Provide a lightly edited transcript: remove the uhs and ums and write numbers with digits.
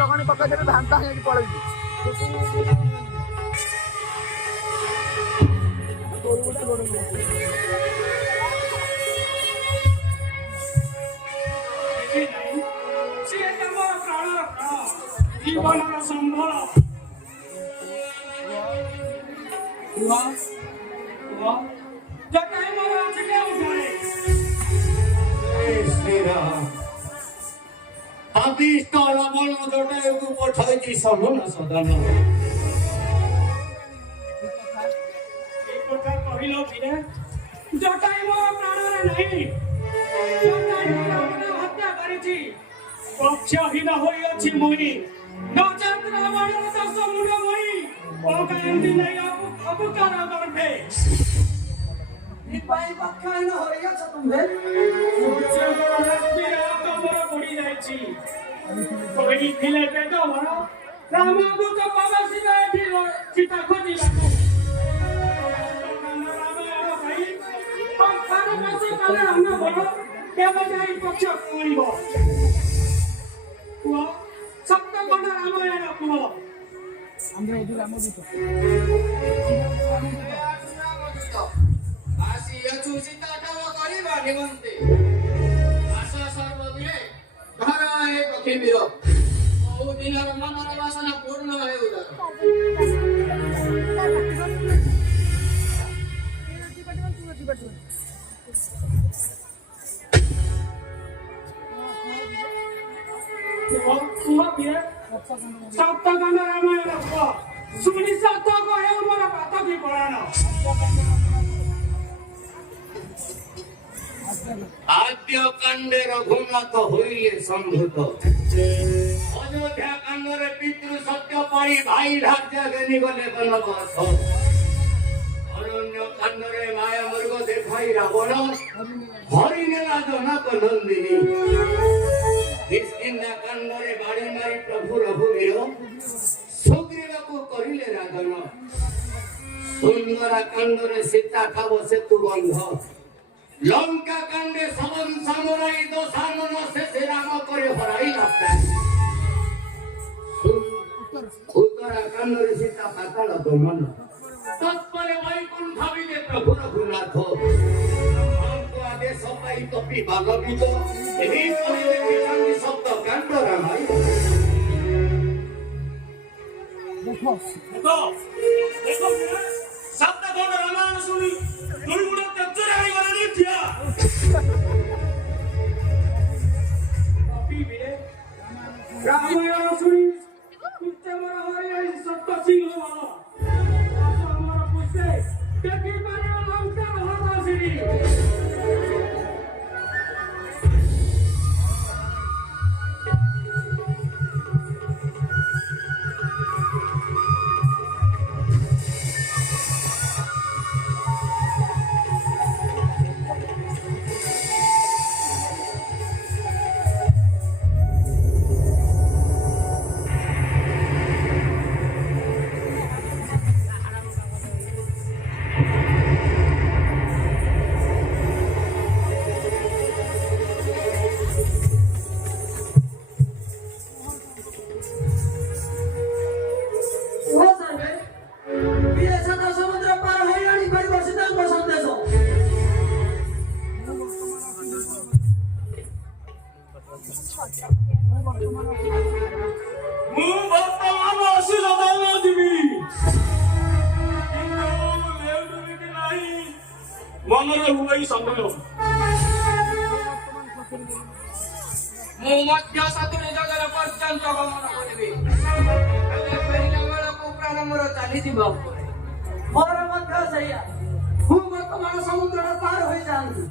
चटकणी पकड़ धानता पड़े जीवन संबल पठाई सदन कहल जटाई मोर प्राण नहीं हत्या करी पक्षहीन होई मुई नवजात रावण दस मुंड मुई ओकायंती नहीं अबुकार करते निपाई पक्षहीन होई छ तुम्हे कमर पड़ी जायछि कोई थिले पेट भर रामदूत पावासी एठी सीता खोजी लागो रामायण भाई पंखार पासे काले हमने बोलो केबे जाई पक्ष कोरिबो कुआ सत्य खंड रामायण कुआ हमरे एठी रामदूत आसी यचु सीता तव करिबा निमंते आशा सर्वदिने घर आए पखिबिर ओ दिनर मनर वासना पूर्ण है उदर सत्य खंड रामायण कुआ सुनी सत्य को है मोर बात की पराण आद्य कांडे रघुनाथ होइले संभूत अयोध्या कांडरे पितृ सत्य पाई भाई राज्य घेनी गले बनवास अरण्य कांडरे माया मृग देखाई रावण हरि नेला जनक नंदिनी किष्किंधा कांडरे बाड़ी मारी प्रभु रघुवीर सुग्रीव को करिले राजन सुंदरा कांडरे सीता खाव सेतु बंध लंका कांडे सबन सामुराई दोसानन से राम करे हराई लाता उत्तरा कांडरे सीता पाताल गमन କପି ବାଲବିତ ଏହିପରି ଦେଖିଥାନ୍ତି ସତ କାଣ୍ଡ ରାମାୟଣ। ଦେଖ ଦେଖ ସାତ ଖଣ୍ଡ ରାମାୟଣ ଶୁଣି ଦୁଇ ଗୁଣ ତେଜରେ ହେଇଗଲାଣି ଠିଆ। କପିବେ ରାମାୟଣ ଶୁଣି କୁତେ ମୋର ହରି ସତ ସିଂହ ଭଲ ଆମର ପୁଷ୍ପେ ଦେଖି ପାରିବ ଲଙ୍କା ହତାଶିনী। ସମୁଦ୍ର ପାର ହୋଇ ଆଣିପାରିବ ସୀତାଙ୍କ ସନ୍ଦେଶ। ମୁଁ ବର୍ତ୍ତମାନ ଅଶୀଳ ଦଳ ଯିବି କିନ୍ତୁ ଲେଉଟିବି କି ନାହିଁ ମନରେ ହୁଏ ସନ୍ଦେହ। ମୁଁ ମଧ୍ୟ ସାତୁରୀ ଜଗର ପର୍ଯ୍ୟନ୍ତ ଗମନ କରିବି। ହେଲେ ଫେରିଲା ବେଳକୁ ପ୍ରାଣ ମୋର ଚାଲିଯିବ। ମୋର ମଧ୍ୟ ସେଇଆ। ମୁଁ ବର୍ତ୍ତମାନ ସମୁଦ୍ର ପାର ହୋଇଯାଆନ୍ତି।